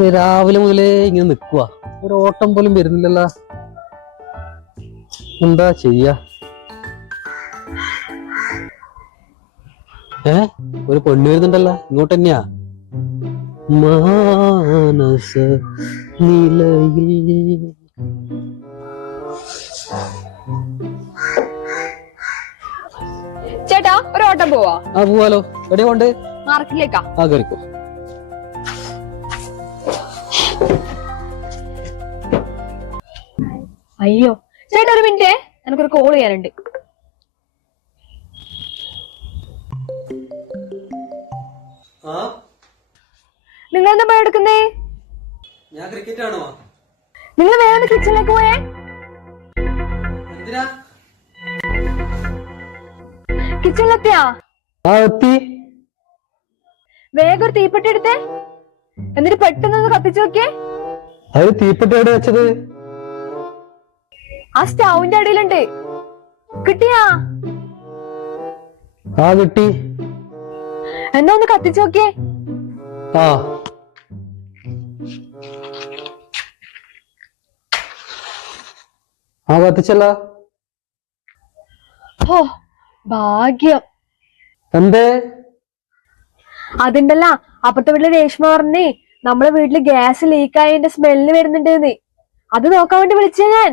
രാവിലെ മുതലേ ഇങ്ങനെ നിക്കുവാ, ഒരു ഓട്ടം പോലും വരുന്നില്ലല്ലോ. എന്താ ചെയ്യാ? ഒരു പെണ്ണ് വരുന്നുണ്ടല്ലോ, ഇങ്ങോട്ട് തന്നെയാ. മാനസ നിലയിൽ ചേട്ടാ, ഒരു ഓട്ടം പോവാ. പോവാലോ. എവിടെ കൊണ്ട്? മാർക്കറ്റിലേക്കാ. കയറിക്കോ. അയ്യോ ചേട്ടാ, ഒരു മിനിറ്റ്, എനിക്കൊരു കോൾ ചെയ്യാനുണ്ട്. നിങ്ങൾ എന്താ പണി എടുക്കുന്നേ? ഞാൻ ക്രിക്കറ്റ് ആണോ? നിങ്ങൾ വേറെ കിച്ചണിലേക്ക് പോയേ. കിച്ചണിലെത്തിയാ? വേഗം ഒരു തീപ്പെട്ടി എടുത്തേ, എന്നിട്ട് പെട്ടെന്ന് കത്തിച്ചു നോക്കിയേ. അത് തീപ്പെട്ടി എവിടെ വെച്ചത്? ആ സ്റ്റൗവിന്റെ അടിയിലുണ്ട്. കിട്ടിയാ? കിട്ടി. എന്നാ ഒന്ന് കത്തിച്ചു നോക്കിയേ. കത്തിച്ചല്ല. ഓ ഭാഗ്യം. എന്തേ? അതുണ്ടല്ല, അപ്പുറത്തെ വീട്ടില് രേഷ്മ പറഞ്ഞേ നമ്മളെ വീട്ടില് ഗ്യാസ് ലീക്ക് ആയതിന്റെ സ്മെല്ല് വരുന്നുണ്ടെന്ന്. അത് നോക്കാൻ വേണ്ടി വിളിച്ചേ ഞാൻ.